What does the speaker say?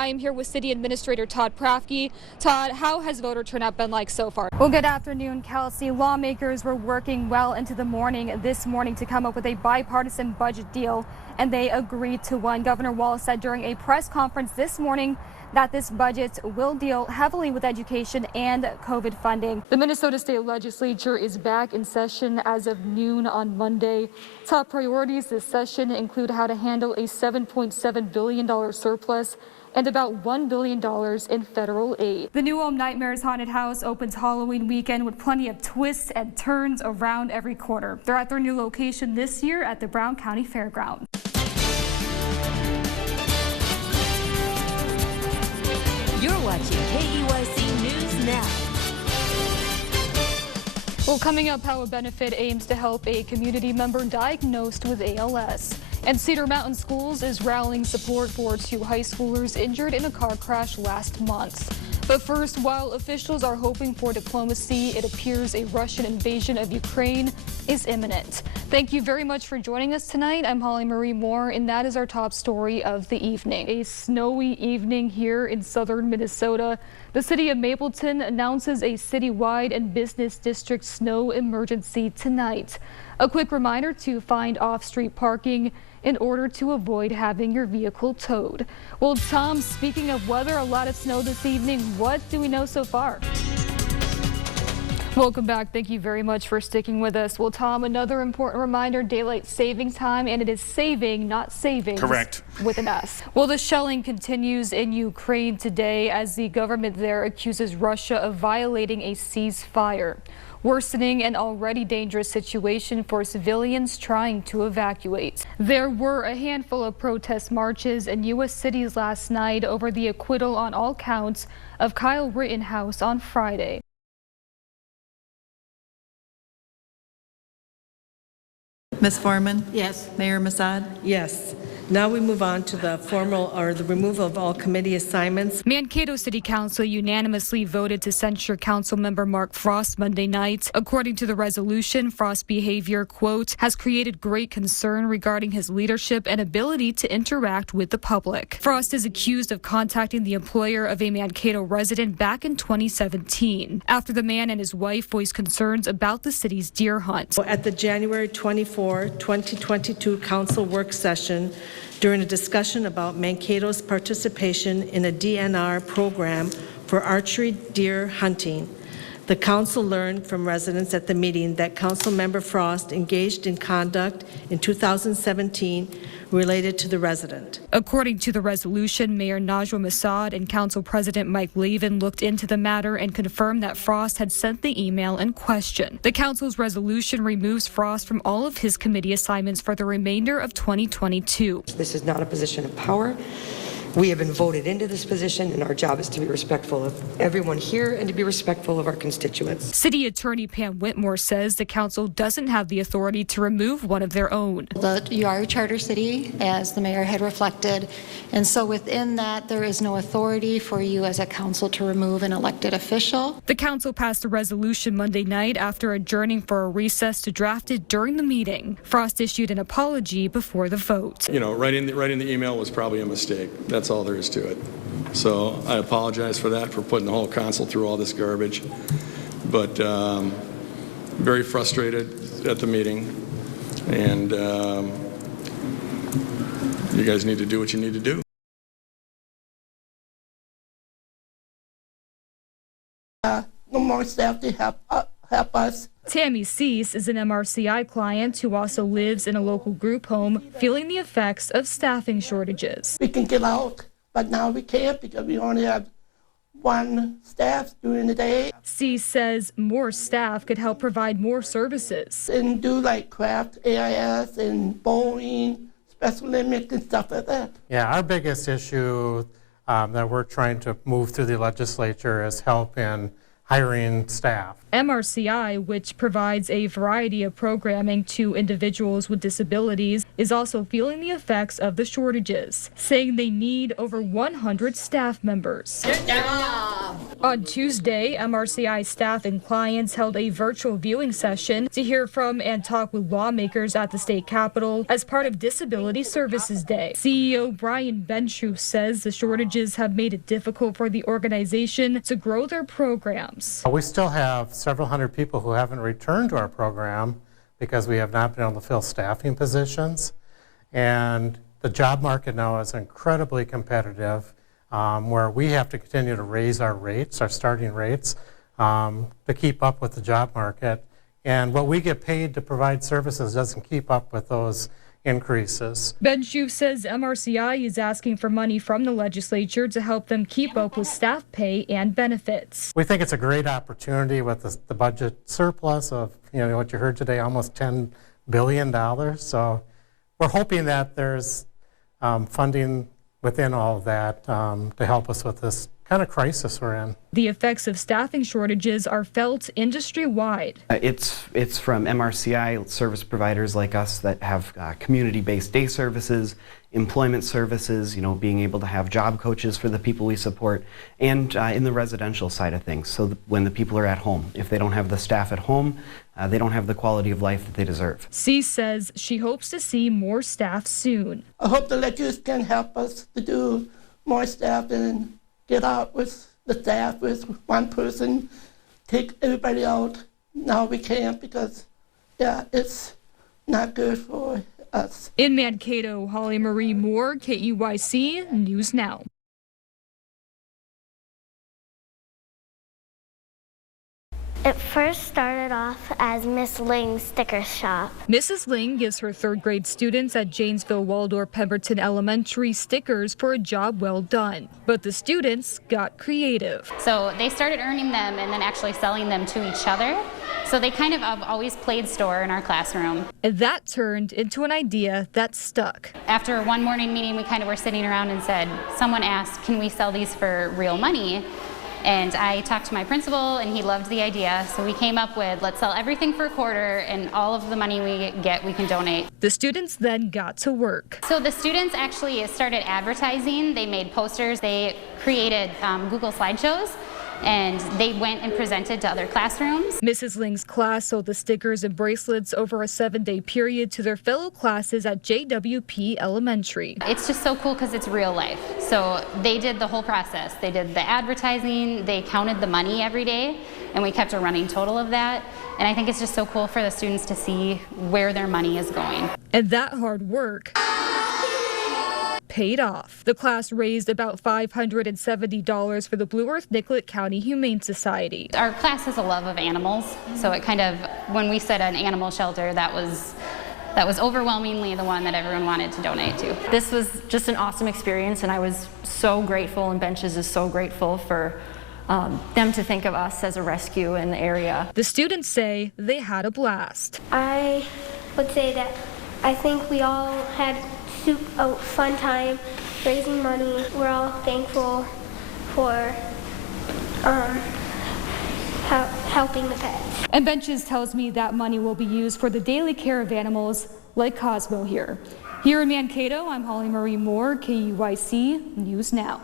I am here with City Administrator Todd Prafke. Todd, how has voter turnout been like so far? Well, good afternoon, Kelsey. Lawmakers were working well into the morning this morning to come up with a bipartisan budget deal, and they agreed to one. Governor Walz said during a press conference this morning that this budget will deal heavily with education and COVID funding. The Minnesota State Legislature is back in session as of noon on Monday. Top priorities this session include how to handle a $7.7 billion surplus and about $1 billion in federal aid. The New Ulm Nightmares Haunted House opens Halloween weekend with plenty of twists and turns around every corner. They're at their new location this year at the Brown County Fairground. You're watching KEYC News Now. Well, coming up, how a benefit aims to help a community member diagnosed with ALS. And Cedar Mountain Schools is rallying support for 2 high schoolers injured in a car crash last month. But first, while officials are hoping for diplomacy, it appears a Russian invasion of Ukraine is imminent. Thank you very much for joining us tonight. I'm Holly Marie Moore, and that is our top story of the evening. A snowy evening here in southern Minnesota. The city of Mapleton announces a citywide and business district snow emergency tonight. A quick reminder to find off-street parking in order to avoid having your vehicle towed. Well, Tom, speaking of weather, a lot of snow this evening. What do we know so far? Welcome back. Thank you very much for sticking with us. Well, Tom, another important reminder, daylight savings time, and it is saving, not savings. Correct. With an S. Well, the shelling continues in Ukraine today as the government there accuses Russia of violating a ceasefire, worsening an already dangerous situation for civilians trying to evacuate. There were a handful of protest marches in U.S. cities last night over the acquittal on all counts of Kyle Rittenhouse on Friday. Ms. Foreman? Yes. Mayor Massad? Yes. Now we move on to the the removal of all committee assignments. Mankato City Council unanimously voted to censure Councilmember Mark Frost Monday night. According to the resolution, Frost's behavior, quote, has created great concern regarding his leadership and ability to interact with the public. Frost is accused of contacting the employer of a Mankato resident back in 2017 after the man and his wife voiced concerns about the city's deer hunt. At the January 24, 2022 council work session, during a discussion about Mankato's participation in a DNR program for archery deer hunting, the council learned from residents at the meeting that Councilmember Frost engaged in conduct in 2017 related to the resident. According to the resolution, Mayor Najwa Massad and Council President Mike Lavin looked into the matter and confirmed that Frost had sent the email in question. The council's resolution removes Frost from all of his committee assignments for the remainder of 2022. This is not a position of power. We have been voted into this position, and our job is to be respectful of everyone here and to be respectful of our constituents. City Attorney Pam Whitmore says the council doesn't have the authority to remove one of their own. You are a charter city, as the mayor had reflected, and so within that, there is no authority for you as a council to remove an elected official. The council passed a resolution Monday night after adjourning for a recess to draft it during the meeting. Frost issued an apology before the vote. You know, writing the email was probably a mistake. That's all there is to it. So I apologize for that, for putting the whole council through all this garbage. But very frustrated at the meeting. And you guys need to do what you need to do. No more staff to help us. Tammy Cease is an MRCI client who also lives in a local group home, feeling the effects of staffing shortages. We can get out, but now we can't because we only have one staff during the day. Cease says more staff could help provide more services. And do like craft AIS and bowling, special limits and stuff like that. Yeah, our biggest issue that we're trying to move through the legislature is help in hiring staff. MRCI, which provides a variety of programming to individuals with disabilities, is also feeling the effects of the shortages, saying they need over 100 staff members. On Tuesday, MRCI staff and clients held a virtual viewing session to hear from and talk with lawmakers at the state capitol as part of Disability Services Day. CEO Brian Benshoff says the shortages have made it difficult for the organization to grow their programs. We still have several hundred people who haven't returned to our program because we have not been able to fill staffing positions. And the job market now is incredibly competitive, where we have to continue to raise our rates, our starting rates, to keep up with the job market. And what we get paid to provide services doesn't keep up with those increases. Benshoff says MRCI is asking for money from the legislature to help them keep up with staff pay and benefits. We think it's a great opportunity with the budget surplus of, what you heard today, almost $10 billion. So we're hoping that there's funding within all of that to help us with this kind of crisis we're in. The effects of staffing shortages are felt industry-wide. It's from MRCI service providers like us that have community-based day services, employment services, being able to have job coaches for the people we support, and in the residential side of things. So when the people are at home, if they don't have the staff at home, they don't have the quality of life that they deserve. C says she hopes to see more staff soon. I hope the legislators can help us to do more staff and get out with the staff with one person, take everybody out. Now we can't because, it's not good for us. In Mankato, Holly Marie Moore, KEYC News Now. It first started off as Miss Ling's sticker shop. Mrs. Ling gives her third grade students at Janesville Waldorf Pemberton Elementary stickers for a job well done. But the students got creative. So they started earning them and then actually selling them to each other. So they kind of have always played store in our classroom. And that turned into an idea that stuck. After one morning meeting, we kind of were sitting around and said, someone asked, can we sell these for real money? And I talked to my principal and he loved the idea. So we came up with, let's sell everything for a quarter and all of the money we get, we can donate. The students then got to work. So the students actually started advertising. They made posters. They created Google slideshows. And they went and presented to other classrooms. Mrs. Ling's class sold the stickers and bracelets over a 7-day period to their fellow classes at JWP Elementary. It's just so cool because it's real life. So they did the whole process. They did the advertising, they counted the money every day, and we kept a running total of that. And I think it's just so cool for the students to see where their money is going. And that hard work paid off. The class raised about $570 for the Blue Earth Nicollet County Humane Society. Our class has a love of animals, so it kind of, when we said an animal shelter, that was overwhelmingly the one that everyone wanted to donate to. This was just an awesome experience, and I was so grateful, and Benches is so grateful for them to think of us as a rescue in the area. The students say they had a blast. I would say that I think we all had a fun time raising money. We're all thankful for helping the pets. And Benches tells me that money will be used for the daily care of animals like Cosmo here. Here in Mankato, I'm Holly Marie Moore, KEYC News Now.